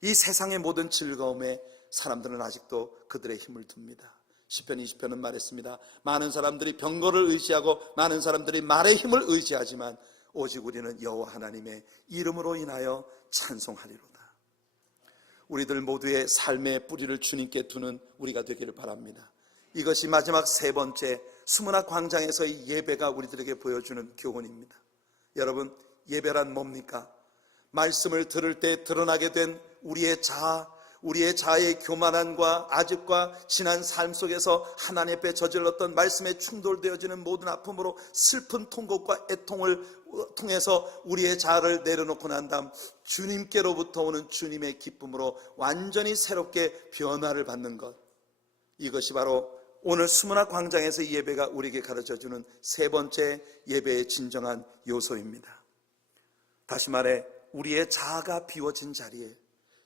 이 세상의 모든 즐거움에 사람들은 아직도 그들의 힘을 둡니다. 시편 20편은 말했습니다. 많은 사람들이 병거를 의지하고 많은 사람들이 말의 힘을 의지하지만 오직 우리는 여호와 하나님의 이름으로 인하여 찬송하리로다. 우리들 모두의 삶의 뿌리를 주님께 두는 우리가 되기를 바랍니다. 이것이 마지막 세 번째 수문학 광장에서의 예배가 우리들에게 보여주는 교훈입니다. 여러분, 예배란 뭡니까? 말씀을 들을 때 드러나게 된 우리의 자아, 우리의 자아의 교만함과 아집과 지난 삶 속에서 하나님 앞에 저질렀던 말씀에 충돌되어지는 모든 아픔으로 슬픈 통곡과 애통을 통해서 우리의 자아를 내려놓고 난 다음 주님께로부터 오는 주님의 기쁨으로 완전히 새롭게 변화를 받는 것, 이것이 바로 오늘 수문학 광장에서 이 예배가 우리에게 가르쳐주는 세 번째 예배의 진정한 요소입니다. 다시 말해 우리의 자아가 비워진 자리에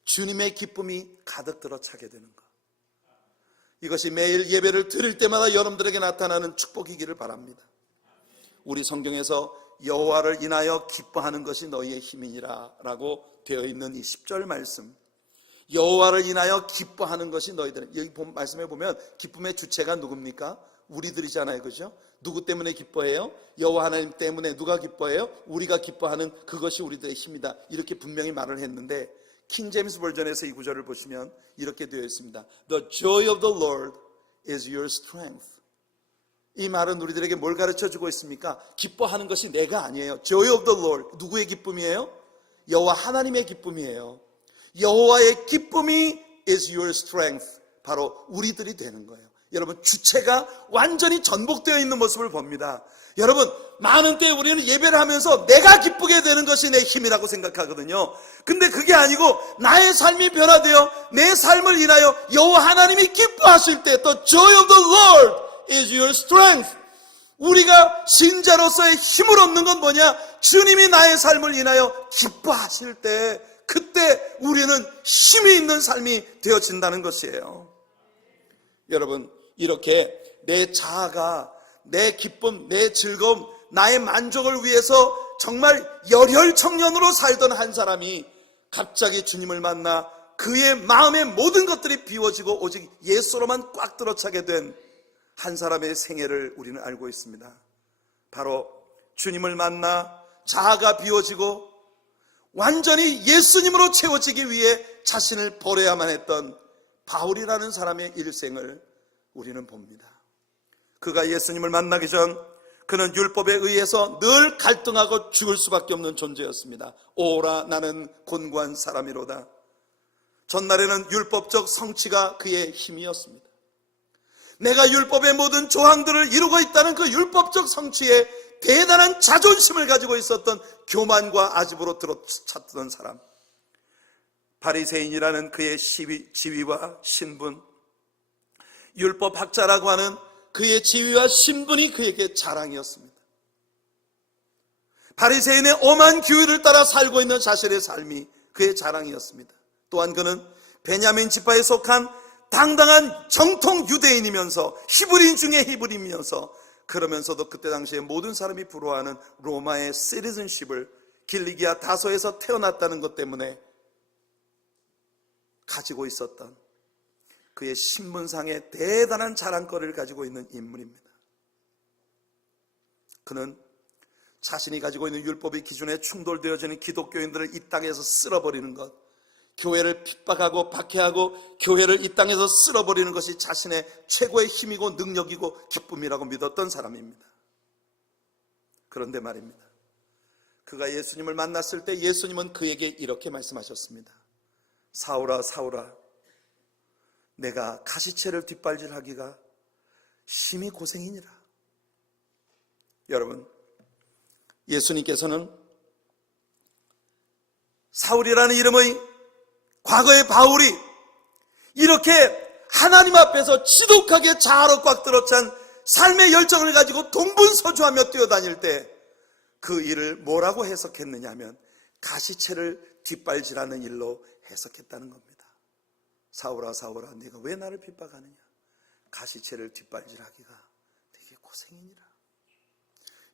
주님의 기쁨이 가득 들어 차게 되는 것, 이것이 매일 예배를 드릴 때마다 여러분들에게 나타나는 축복이기를 바랍니다. 우리 성경에서 여호와를 인하여 기뻐하는 것이 너희의 힘이니라 라고 되어 있는 이 10절 말씀, 여호와를 인하여 기뻐하는 것이 너희들, 여기 말씀해 보면 기쁨의 주체가 누굽니까? 우리들이잖아요, 그죠? 누구 때문에 기뻐해요? 여호와 하나님 때문에. 누가 기뻐해요? 우리가 기뻐하는 그것이 우리들의 힘이다, 이렇게 분명히 말을 했는데 킹 제임스 버전에서 이 구절을 보시면 이렇게 되어 있습니다. The joy of the Lord is your strength. 이 말은 우리들에게 뭘 가르쳐주고 있습니까? 기뻐하는 것이 내가 아니에요. Joy of the Lord, 누구의 기쁨이에요? 여호와 하나님의 기쁨이에요. 여호와의 기쁨이 is your strength, 바로 우리들이 되는 거예요. 여러분, 주체가 완전히 전복되어 있는 모습을 봅니다. 여러분, 많은 때 우리는 예배를 하면서 내가 기쁘게 되는 것이 내 힘이라고 생각하거든요. 근데 그게 아니고 나의 삶이 변화되어 내 삶을 인하여 여호와 하나님이 기뻐하실 때 The joy of the Lord is your strength. 우리가 신자로서의 힘을 얻는 건 뭐냐? 주님이 나의 삶을 인하여 기뻐하실 때 그때 우리는 힘이 있는 삶이 되어진다는 것이에요. 여러분, 이렇게 내 자아가, 내 기쁨, 내 즐거움, 나의 만족을 위해서 정말 열혈청년으로 살던 한 사람이 갑자기 주님을 만나 그의 마음의 모든 것들이 비워지고 오직 예수로만 꽉 들어차게 된 한 사람의 생애를 우리는 알고 있습니다. 바로 주님을 만나 자아가 비워지고 완전히 예수님으로 채워지기 위해 자신을 버려야만 했던 바울이라는 사람의 일생을 우리는 봅니다. 그가 예수님을 만나기 전 그는 율법에 의해서 늘 갈등하고 죽을 수밖에 없는 존재였습니다. 오라 나는 곤고한 사람이로다. 전날에는 율법적 성취가 그의 힘이었습니다. 내가 율법의 모든 조항들을 이루고 있다는 그 율법적 성취에 대단한 자존심을 가지고 있었던 교만과 아집으로 들어찼던 사람, 바리새인이라는 그의 지위와 신분, 율법학자라고 하는 그의 지위와 신분이 그에게 자랑이었습니다. 바리새인의 엄한 규율을 따라 살고 있는 자신의 삶이 그의 자랑이었습니다. 또한 그는 베냐민 지파에 속한 당당한 정통 유대인이면서 히브리인 중에 히브리인이면서 그러면서도 그때 당시에 모든 사람이 부러워하는 로마의 시티즌십을 길리기아 다소에서 태어났다는 것 때문에 가지고 있었던 그의 신분상의 대단한 자랑거리를 가지고 있는 인물입니다. 그는 자신이 가지고 있는 율법의 기준에 충돌되어지는 기독교인들을 이 땅에서 쓸어버리는 것, 교회를 핍박하고 박해하고 교회를 이 땅에서 쓸어버리는 것이 자신의 최고의 힘이고 능력이고 기쁨이라고 믿었던 사람입니다. 그런데 말입니다, 그가 예수님을 만났을 때 예수님은 그에게 이렇게 말씀하셨습니다. 사울아 사울아, 내가 가시채를 뒷발질하기가 심히 고생이니라. 여러분, 예수님께서는 사울이라는 이름의 과거의 바울이 이렇게 하나님 앞에서 지독하게 자아로 꽉 들어찬 삶의 열정을 가지고 동분서주하며 뛰어다닐 때 그 일을 뭐라고 해석했느냐 하면 가시채를 뒷발질하는 일로 해석했다는 겁니다. 사울아 사울아, 네가 왜 나를 핍박하느냐? 가시채를 뒷발질하기가 되게 고생이니라.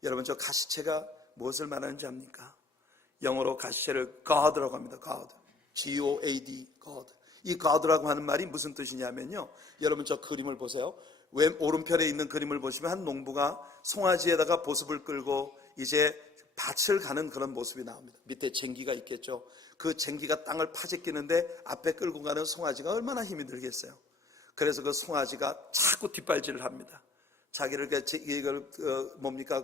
여러분, 저 가시채가 무엇을 말하는지 압니까? 영어로 가시채를 God라고 합니다. God, G-O-A-D, God. 이 God라고 하는 말이 무슨 뜻이냐면요, 여러분 저 그림을 보세요. 왼 오른편에 있는 그림을 보시면 한 농부가 송아지에다가 보습을 끌고 이제 밭을 가는 그런 모습이 나옵니다. 밑에 쟁기가 있겠죠. 그 쟁기가 땅을 파재끼는데 앞에 끌고 가는 송아지가 얼마나 힘이 들겠어요. 그래서 그 송아지가 자꾸 뒷발질을 합니다. 자기를 이걸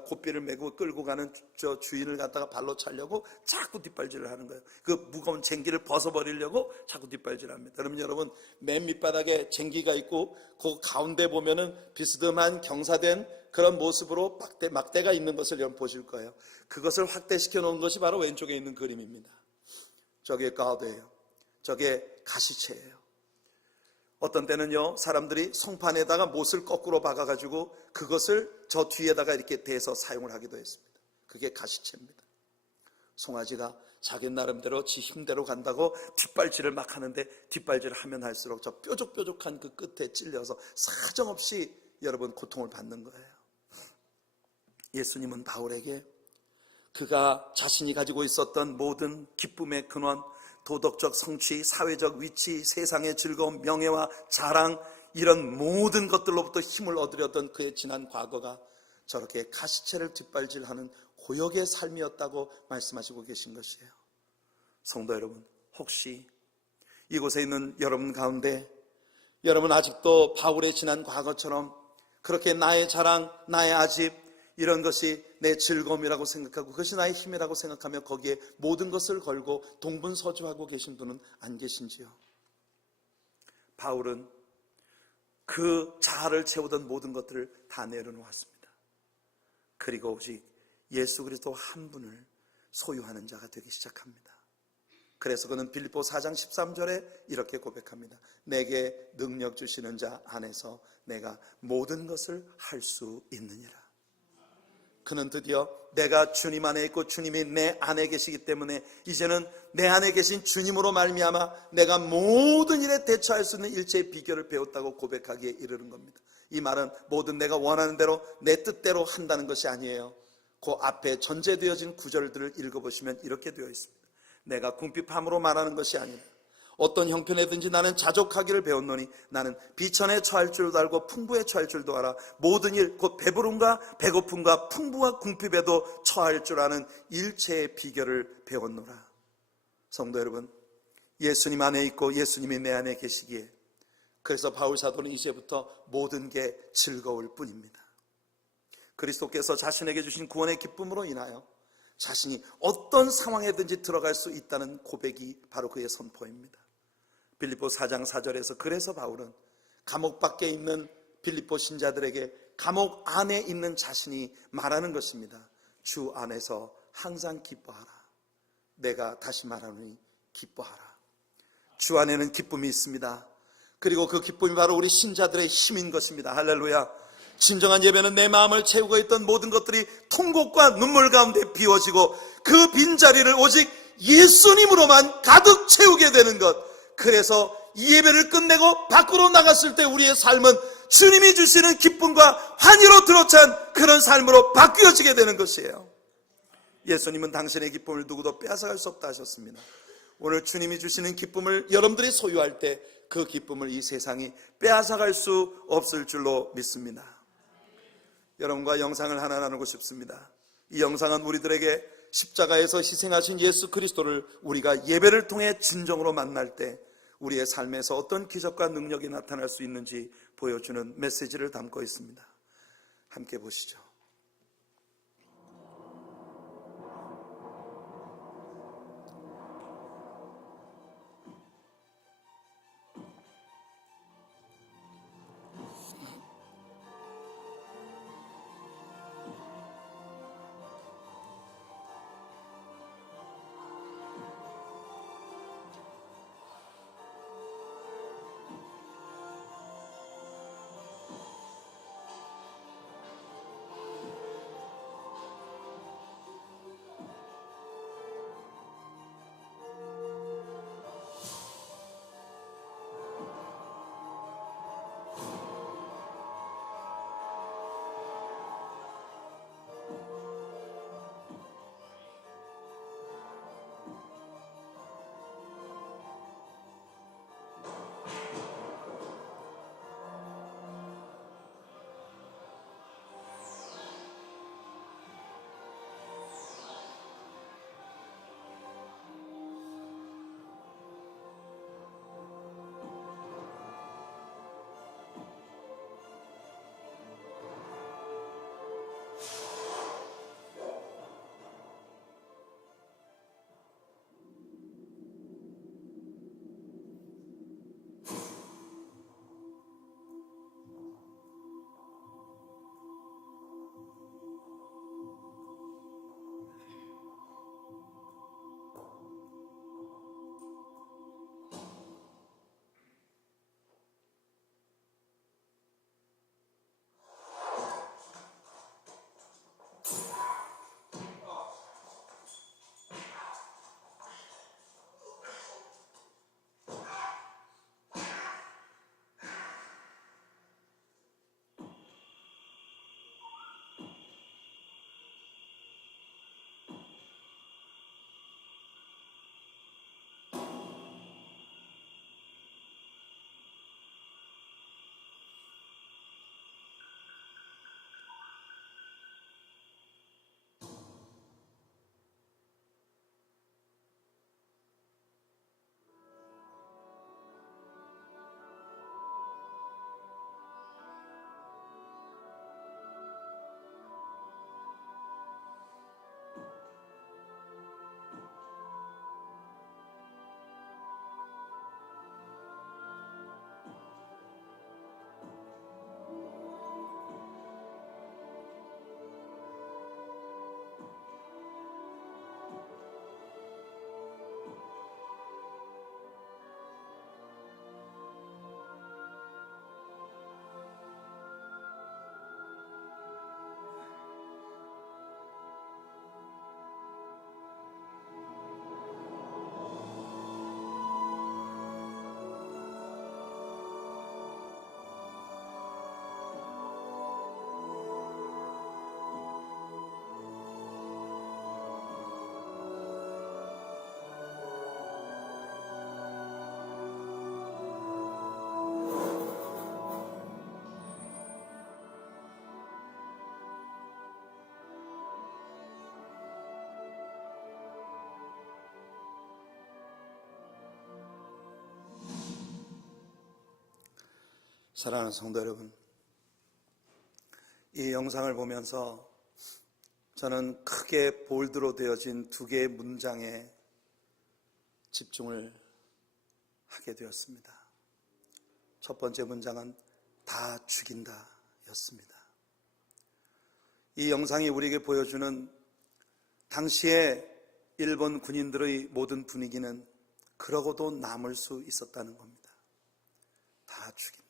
고삐를 메고 끌고 가는 저 주인을 갖다가 발로 차려고 자꾸 뒷발질을 하는 거예요. 그 무거운 쟁기를 벗어버리려고 자꾸 뒷발질합니다. 그러면 여러분, 맨 밑바닥에 쟁기가 있고 그 가운데 보면은 비스듬한 경사된 그런 모습으로 막대가 있는 것을 여러분 보실 거예요. 그것을 확대시켜 놓은 것이 바로 왼쪽에 있는 그림입니다. 저게 가드예요. 저게 가시채예요. 어떤 때는요, 사람들이 송판에다가 못을 거꾸로 박아가지고 그것을 저 뒤에다가 이렇게 대서 사용을 하기도 했습니다. 그게 가시채입니다. 송아지가 자기 나름대로 지 힘대로 간다고 뒷발질을 막 하는데 뒷발질을 하면 할수록 저 뾰족뾰족한 그 끝에 찔려서 사정없이 여러분 고통을 받는 거예요. 예수님은 바울에게 그가 자신이 가지고 있었던 모든 기쁨의 근원, 도덕적 성취, 사회적 위치, 세상의 즐거움, 명예와 자랑, 이런 모든 것들로부터 힘을 얻으려던 그의 지난 과거가 저렇게 가시채를 뒷발질하는 고역의 삶이었다고 말씀하시고 계신 것이에요. 성도 여러분, 혹시 이곳에 있는 여러분 가운데 여러분 아직도 바울의 지난 과거처럼 그렇게 나의 자랑, 나의 아집, 이런 것이 내 즐거움이라고 생각하고 그것이 나의 힘이라고 생각하며 거기에 모든 것을 걸고 동분서주하고 계신 분은 안 계신지요? 바울은 그 자아를 채우던 모든 것들을 다 내려놓았습니다. 그리고 오직 예수 그리스도 한 분을 소유하는 자가 되기 시작합니다. 그래서 그는 빌립보 4장 13절에 이렇게 고백합니다. 내게 능력 주시는 자 안에서 내가 모든 것을 할 수 있느니라. 그는 드디어 내가 주님 안에 있고 주님이 내 안에 계시기 때문에 이제는 내 안에 계신 주님으로 말미암아 내가 모든 일에 대처할 수 있는 일체의 비결을 배웠다고 고백하기에 이르는 겁니다. 이 말은 모든 내가 원하는 대로 내 뜻대로 한다는 것이 아니에요. 그 앞에 전제되어진 구절들을 읽어보시면 이렇게 되어 있습니다. 내가 궁핍함으로 말하는 것이 아니라 어떤 형편에든지 나는 자족하기를 배웠노니 나는 비천에 처할 줄도 알고 풍부에 처할 줄도 알아. 모든 일 곧 배부름과 배고픔과 풍부와 궁핍에도 처할 줄 아는 일체의 비결을 배웠노라. 성도 여러분, 예수님 안에 있고 예수님이 내 안에 계시기에 그래서 바울 사도는 이제부터 모든 게 즐거울 뿐입니다. 그리스도께서 자신에게 주신 구원의 기쁨으로 인하여 자신이 어떤 상황에든지 들어갈 수 있다는 고백이 바로 그의 선포입니다. 빌립보 4장 4절에서 그래서 바울은 감옥 밖에 있는 빌립보 신자들에게 감옥 안에 있는 자신이 말하는 것입니다. 주 안에서 항상 기뻐하라. 내가 다시 말하노니 기뻐하라. 주 안에는 기쁨이 있습니다. 그리고 그 기쁨이 바로 우리 신자들의 힘인 것입니다. 할렐루야. 진정한 예배는 내 마음을 채우고 있던 모든 것들이 통곡과 눈물 가운데 비워지고 그 빈자리를 오직 예수님으로만 가득 채우게 되는 것. 그래서 이 예배를 끝내고 밖으로 나갔을 때 우리의 삶은 주님이 주시는 기쁨과 환희로 들어찬 그런 삶으로 바뀌어지게 되는 것이에요. 예수님은 당신의 기쁨을 누구도 빼앗아갈 수 없다 하셨습니다. 오늘 주님이 주시는 기쁨을 여러분들이 소유할 때 그 기쁨을 이 세상이 빼앗아갈 수 없을 줄로 믿습니다. 여러분과 영상을 하나 나누고 싶습니다. 이 영상은 우리들에게 십자가에서 희생하신 예수 그리스도를 우리가 예배를 통해 진정으로 만날 때 우리의 삶에서 어떤 기적과 능력이 나타날 수 있는지 보여주는 메시지를 담고 있습니다. 함께 보시죠. 사랑하는 성도 여러분, 이 영상을 보면서 저는 크게 볼드로 되어진 두 개의 문장에 집중을 하게 되었습니다. 첫 번째 문장은 다 죽인다 였습니다. 이 영상이 우리에게 보여주는 당시의 일본 군인들의 모든 분위기는 그러고도 남을 수 있었다는 겁니다. 다 죽인다.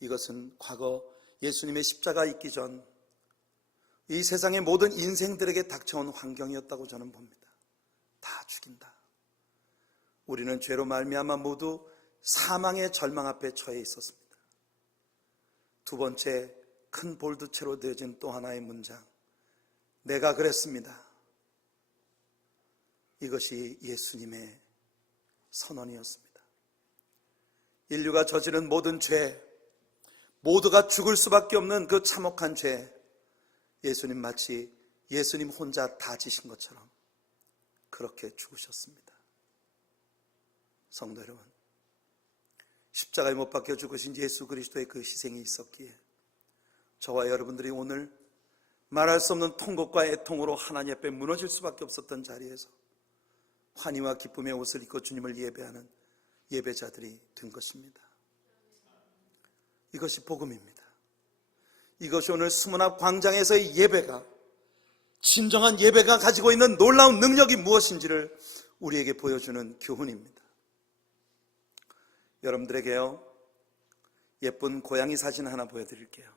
이것은 과거 예수님의 십자가 있기 전 이 세상의 모든 인생들에게 닥쳐온 환경이었다고 저는 봅니다. 다 죽인다. 우리는 죄로 말미암아 모두 사망의 절망 앞에 처해 있었습니다. 두 번째 큰 볼드체로 되어진 또 하나의 문장, 내가 그랬습니다. 이것이 예수님의 선언이었습니다. 인류가 저지른 모든 죄, 모두가 죽을 수밖에 없는 그 참혹한 죄, 예수님 마치 예수님 혼자 다 지신 것처럼 그렇게 죽으셨습니다. 성도 여러분, 십자가에 못 박혀 죽으신 예수 그리스도의 그 희생이 있었기에 저와 여러분들이 오늘 말할 수 없는 통곡과 애통으로 하나님 앞에 무너질 수밖에 없었던 자리에서 환희와 기쁨의 옷을 입고 주님을 예배하는 예배자들이 된 것입니다. 이것이 복음입니다. 이것이 오늘 수문 앞 광장에서의 예배가, 진정한 예배가 가지고 있는 놀라운 능력이 무엇인지를 우리에게 보여주는 교훈입니다. 여러분들에게요, 예쁜 고양이 사진 하나 보여드릴게요.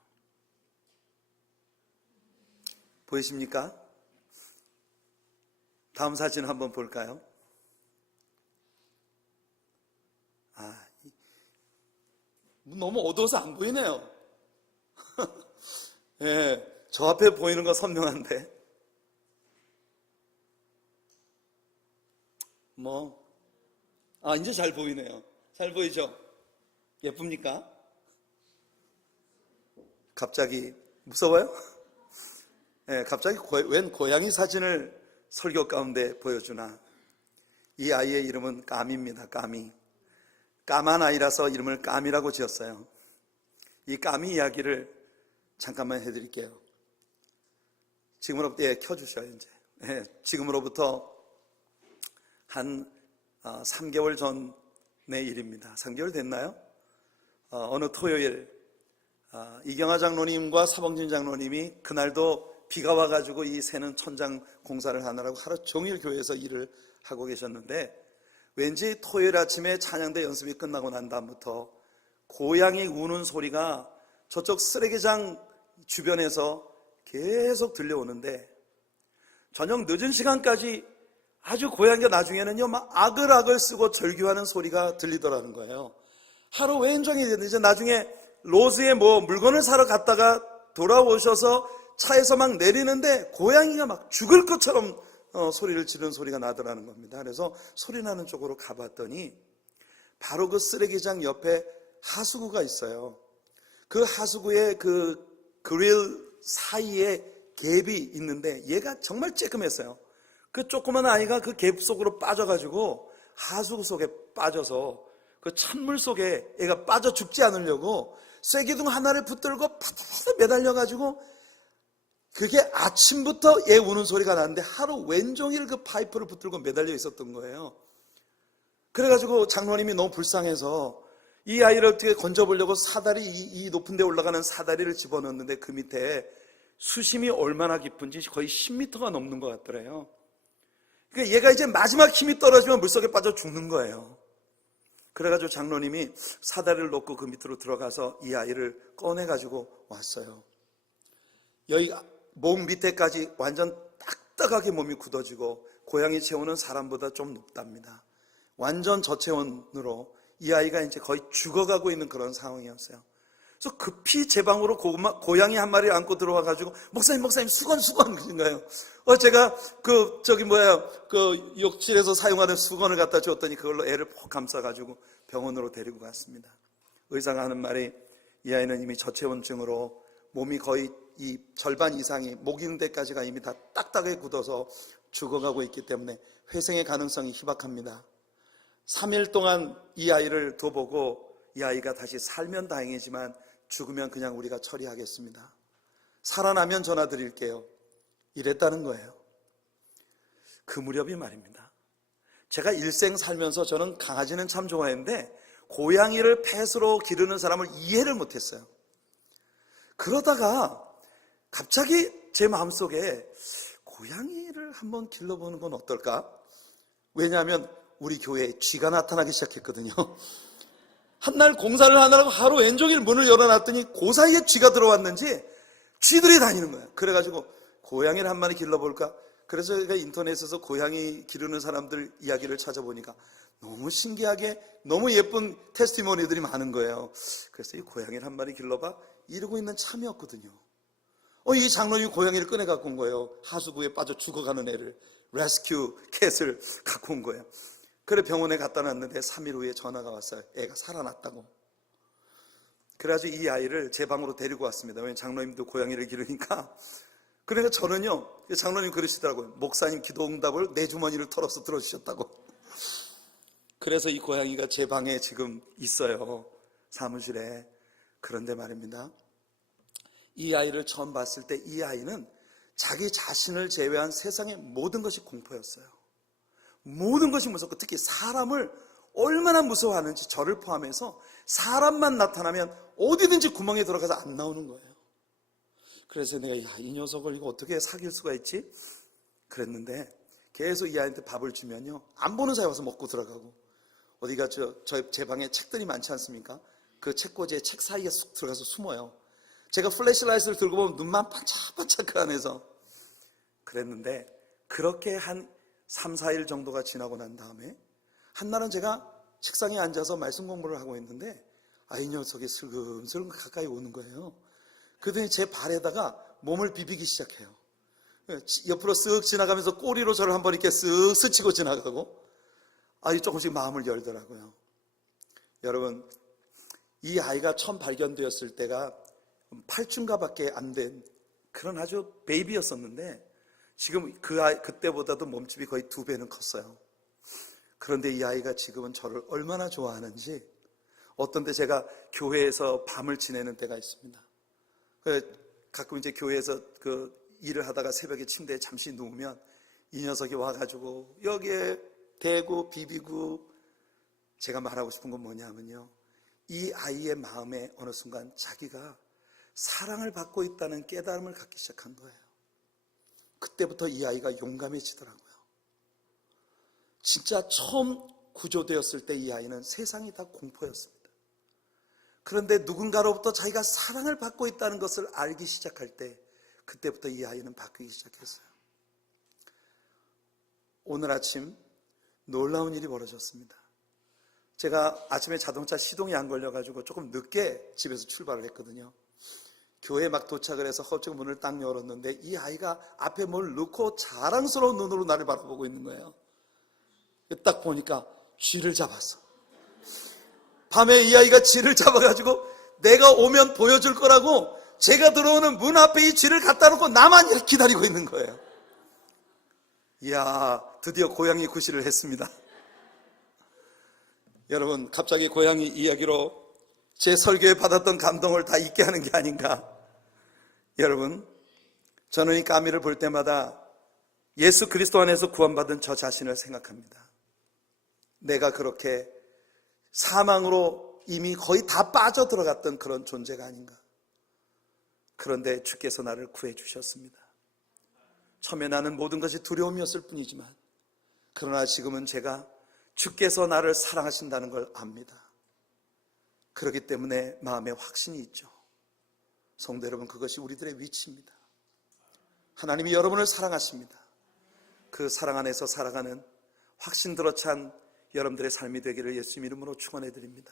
보이십니까? 다음 사진 한번 볼까요? 너무 어두워서 안 보이네요. 예, 저 앞에 보이는 거 선명한데. 이제 잘 보이네요. 잘 보이죠? 예쁩니까? 갑자기 무서워요? 예, 갑자기 웬 고양이 사진을 설교 가운데 보여주나. 이 아이의 이름은 까미입니다. 까미. 까만 아이라서 이름을 까미라고 지었어요. 이 까미 이야기를 잠깐만 해드릴게요. 지금으로부터 켜주셔요. 이제 지금으로부터 한 3개월 전의 일입니다. 3개월 됐나요? 어느 토요일 이경하 장로님과 사봉진 장로님이 그날도 비가 와가지고 이 새는 천장 공사를 하느라고 하루 종일 교회에서 일을 하고 계셨는데, 왠지 토요일 아침에 찬양대 연습이 끝나고 난 다음부터 고양이 우는 소리가 저쪽 쓰레기장 주변에서 계속 들려오는데, 저녁 늦은 시간까지 아주 고양이가 나중에는요 막 아글아글 쓰고 절규하는 소리가 들리더라는 거예요. 하루 왼종일 됐는데 나중에 로스에 물건을 사러 갔다가 돌아오셔서 차에서 막 내리는데 고양이가 막 죽을 것처럼 소리를 지르는 소리가 나더라는 겁니다. 그래서 소리 나는 쪽으로 가봤더니 바로 그 쓰레기장 옆에 하수구가 있어요. 그 하수구에 그 그릴 사이에 갭이 있는데 얘가 정말 쬐끔했어요. 그 조그만 아이가 그 갭 속으로 빠져가지고 하수구 속에 빠져서 그 찬물 속에 애가 빠져 죽지 않으려고 쐐기둥 하나를 붙들고 파닥파닥 매달려가지고, 그게 아침부터 애 우는 소리가 나는데 하루 왼종일 그 파이프를 붙들고 매달려 있었던 거예요. 그래가지고 장로님이 너무 불쌍해서 이 아이를 어떻게 건져보려고 사다리, 이 높은 데 올라가는 사다리를 집어넣는데 그 밑에 수심이 얼마나 깊은지 거의 10m가 넘는 것 같더래요. 그러니까 얘가 이제 마지막 힘이 떨어지면 물속에 빠져 죽는 거예요. 그래가지고 장로님이 사다리를 놓고 그 밑으로 들어가서 이 아이를 꺼내가지고 왔어요. 여기 몸 밑에까지 완전 딱딱하게 몸이 굳어지고 고양이 체온은 사람보다 좀 높답니다. 완전 저체온으로 이 아이가 이제 거의 죽어가고 있는 그런 상황이었어요. 그래서 급히 제 방으로 고양이 한 마리를 안고 들어와가지고 목사님 수건 그러신 거예요. 제가 그 욕실에서 사용하는 수건을 갖다 줬더니 그걸로 애를 폭 감싸가지고 병원으로 데리고 갔습니다. 의사가 하는 말이, 이 아이는 이미 저체온증으로 몸이 거의 이 절반 이상이 목인대까지가 이미 다 딱딱하게 굳어서 죽어가고 있기 때문에 회생의 가능성이 희박합니다. 3일 동안 이 아이를 둬보고 이 아이가 다시 살면 다행이지만 죽으면 그냥 우리가 처리하겠습니다. 살아나면 전화 드릴게요. 이랬다는 거예요. 그 무렵이 말입니다. 제가 일생 살면서 저는 강아지는 참 좋아했는데 고양이를 펫으로 기르는 사람을 이해를 못했어요. 그러다가 갑자기 제 마음속에 고양이를 한번 길러보는 건 어떨까? 왜냐하면 우리 교회에 쥐가 나타나기 시작했거든요. 한날 공사를 하느라고 하루 왼종일 문을 열어놨더니 그 사이에 쥐가 들어왔는지 쥐들이 다니는 거예요. 그래가지고 고양이를 한 마리 길러볼까? 그래서 제가 인터넷에서 고양이 기르는 사람들 이야기를 찾아보니까 너무 신기하게 너무 예쁜 테스티모니들이 많은 거예요. 그래서 이 고양이를 한 마리 길러봐 이러고 있는 참이었거든요. 이 장로님이 고양이를 꺼내 갖고 온 거예요. 하수구에 빠져 죽어가는 애를, 레스큐 캣을 갖고 온 거예요. 그래 병원에 갖다 놨는데 3일 후에 전화가 왔어요. 애가 살아났다고. 그래가지고 이 아이를 제 방으로 데리고 왔습니다. 왜냐면 장로님도 고양이를 기르니까. 그러니까 저는요, 장로님 그러시더라고요. 목사님 기도 응답을 내 주머니를 털어서 들어주셨다고. 그래서 이 고양이가 제 방에 지금 있어요. 사무실에. 그런데 말입니다. 이 아이를 처음 봤을 때 이 아이는 자기 자신을 제외한 세상의 모든 것이 공포였어요. 모든 것이 무섭고 특히 사람을 얼마나 무서워하는지 저를 포함해서 사람만 나타나면 어디든지 구멍에 들어가서 안 나오는 거예요. 그래서 내가 이 녀석을 이거 어떻게 사귈 수가 있지? 그랬는데 계속 이 아이한테 밥을 주면요 안 보는 사이 와서 먹고 들어가고 어디가 제 방에 책들이 많지 않습니까? 그 책꽂이에 책 사이에 쑥 들어가서 숨어요. 제가 플래시라이트를 들고 보면 눈만 반짝반짝 그 안에서. 그랬는데 그렇게 한 3, 4일 정도가 지나고 난 다음에 한날은 제가 책상에 앉아서 말씀 공부를 하고 있는데 이 녀석이 슬금슬금 가까이 오는 거예요. 그러더니 제 발에다가 몸을 비비기 시작해요. 옆으로 쓱 지나가면서 꼬리로 저를 한번 이렇게 쓱 스치고 지나가고 조금씩 마음을 열더라고요. 여러분, 이 아이가 처음 발견되었을 때가 8춘가밖에 안 된 그런 아주 베이비였었는데 지금 그때보다도 몸집이 거의 2배는 컸어요. 그런데 이 아이가 지금은 저를 얼마나 좋아하는지 어떤 때 제가 교회에서 밤을 지내는 때가 있습니다. 가끔 이제 교회에서 그 일을 하다가 새벽에 침대에 잠시 누우면 이 녀석이 와가지고 여기에 대고 비비고 제가 말하고 싶은 건 뭐냐면요. 이 아이의 마음에 어느 순간 자기가 사랑을 받고 있다는 깨달음을 갖기 시작한 거예요. 그때부터 이 아이가 용감해지더라고요. 진짜 처음 구조되었을 때 이 아이는 세상이 다 공포였습니다. 그런데 누군가로부터 자기가 사랑을 받고 있다는 것을 알기 시작할 때 그때부터 이 아이는 바뀌기 시작했어요. 오늘 아침 놀라운 일이 벌어졌습니다. 제가 아침에 자동차 시동이 안 걸려가지고 조금 늦게 집에서 출발을 했거든요. 교회에 막 도착을 해서 허쭉 문을 딱 열었는데 이 아이가 앞에 뭘 넣고 자랑스러운 눈으로 나를 바라보고 있는 거예요. 딱 보니까 쥐를 잡았어. 밤에 이 아이가 쥐를 잡아가지고 내가 오면 보여줄 거라고 제가 들어오는 문 앞에 이 쥐를 갖다 놓고 나만 이렇게 기다리고 있는 거예요. 이야, 드디어 고양이 구실을 했습니다. 여러분, 갑자기 고양이 이야기로 제 설교에 받았던 감동을 다 잊게 하는 게 아닌가. 여러분, 저는 이 까미를 볼 때마다 예수 그리스도 안에서 구원받은 저 자신을 생각합니다. 내가 그렇게 사망으로 이미 거의 다 빠져들어갔던 그런 존재가 아닌가. 그런데 주께서 나를 구해 주셨습니다. 처음에 나는 모든 것이 두려움이었을 뿐이지만 그러나 지금은 제가 주께서 나를 사랑하신다는 걸 압니다. 그렇기 때문에 마음에 확신이 있죠. 성도 여러분, 그것이 우리들의 위치입니다. 하나님이 여러분을 사랑하십니다. 그 사랑 안에서 살아가는 확신 들어 찬 여러분들의 삶이 되기를 예수님 이름으로 축원해 드립니다.